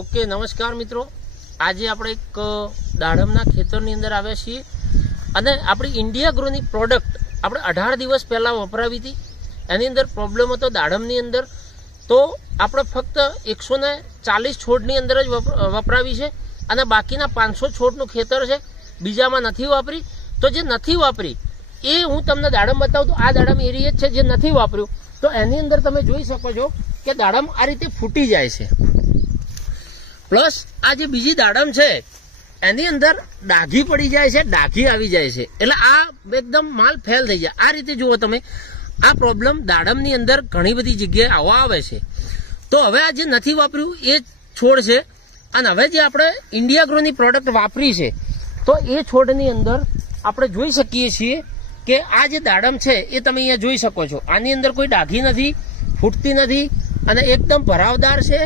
Okay, નમસ્કાર મિત્રો. આજે આપણે એક દાડમના ખેતરની અંદર આવ્યા છીએ અને આપણી ઇન્ડિયા ગ્રોની પ્રોડક્ટ આપણે 18 દિવસ પહેલાં વપરાવી હતી. એની અંદર પ્રોબ્લેમ હતો દાડમની અંદર, તો આપણે ફક્ત 140 છોડની અંદર જ વપરાવી છે અને બાકીના 500 છોડનું ખેતર છે, બીજામાં નથી વાપરી. તો જે નથી વાપરી એ હું તમને દાડમ બતાવું. તો આ દાડમ એરિયા છે જે નથી વાપર્યું, તો એની અંદર તમે જોઈ શકો છો કે દાડમ આ રીતે ફૂટી જાય છે. પ્લસ આ જે બીજી દાડમ છે એની અંદર ડાઘી પડી જાય છે, ડાઘી આવી જાય છે, એટલે આ એકદમ માલ ફેલ થઈ જાય. આ રીતે જુઓ તમે, આ પ્રોબ્લેમ દાડમની અંદર ઘણી બધી જગ્યાએ આવવા આવે છે. તો હવે આ જે નથી વાપર્યું એ છોડ છે અને હવે જે આપણે ઇન્ડિયા ગ્રોની પ્રોડક્ટ વાપરી છે તો એ છોડની અંદર આપણે જોઈ શકીએ છીએ કે આ જે દાડમ છે એ તમે અહીંયા જોઈ શકો છો. આની અંદર કોઈ ડાઘી નથી, ફૂટતી નથી અને એકદમ ભરાવદાર છે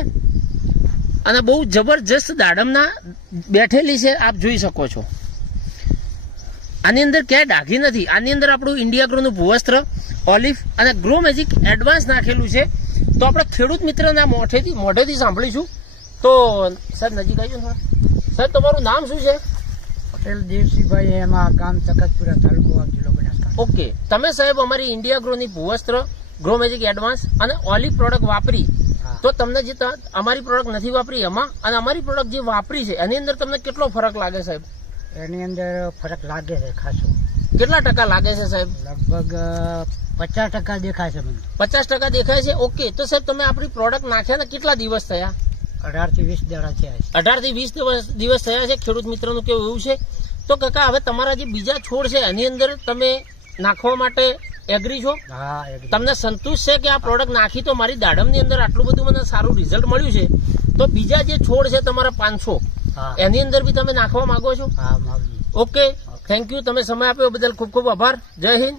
અને બહુ જબરજસ્ત દાડમના બેઠેલી છે, આપ જોઈ શકો છો. આની અંદર ક્યાંય ડાઘી નથી. આની અંદર આપણું ઇન્ડિયા ગ્રોનું ભૂવસ્ત્ર, ઓલિવ અને ગ્રો મેજિક એડવાન્સ નાખેલું છે. તો આપણે ખેડૂત મિત્રના મોઢેથી સાંભળીશું. તો સાહેબ નજીક આવી જાઓ થોડા. સાહેબ તમારું નામ શું છે? પટેલ દેવસિંહભાઈ, એમાં ગામ તખતપુરા, તાલુકો જિલ્લો બનાસકાંઠા. ઓકે, તમે સાહેબ અમારી ઇન્ડિયા ગ્રોની ભૂવસ્ત્ર, ગ્રો મેજિક એડવાન્સ અને ઓલિવ પ્રોડક્ટ વાપરી, તો તમને જે અમારી પ્રોડક્ટ નથી વાપરી એમાં અને અમારી પ્રોડક્ટ જે વાપરી છે એની અંદર તમને કેટલો ફરક લાગે સાહેબ? એની અંદર ફરક લાગે છે ખાસો. કેટલા ટકા લાગે છે સાહેબ? લગભગ 50% દેખાય છે મને. 50% દેખાય છે. ઓકે, તો સાહેબ તમે આપણી પ્રોડક્ટ નાખ્યા ને કેટલા દિવસ થયા? 18 થી 20 દાડા થયા છે. 18 થી 20 દિવસ થયા છે. ખેડૂત મિત્રોનું કેવું એવું છે. તો કાકા હવે તમારા જે બીજા છોડ છે એની અંદર તમે નાખવા માટે એગ્રી છો? હા, એકદમ. તમને સંતુષ્ટ છે કે આ પ્રોડક્ટ નાખી તો મારી દાડમની અંદર આટલું બધું મને સારું રિઝલ્ટ મળ્યું છે, તો બીજા જે છોડ છે તમારા 500 હા, એની અંદર બી તમે નાખવા માંગો છો? હા, માવજી. Okay, thank you. તમે સમય આપ્યો બદલ ખૂબ ખૂબ આભાર. જય હિન્દ.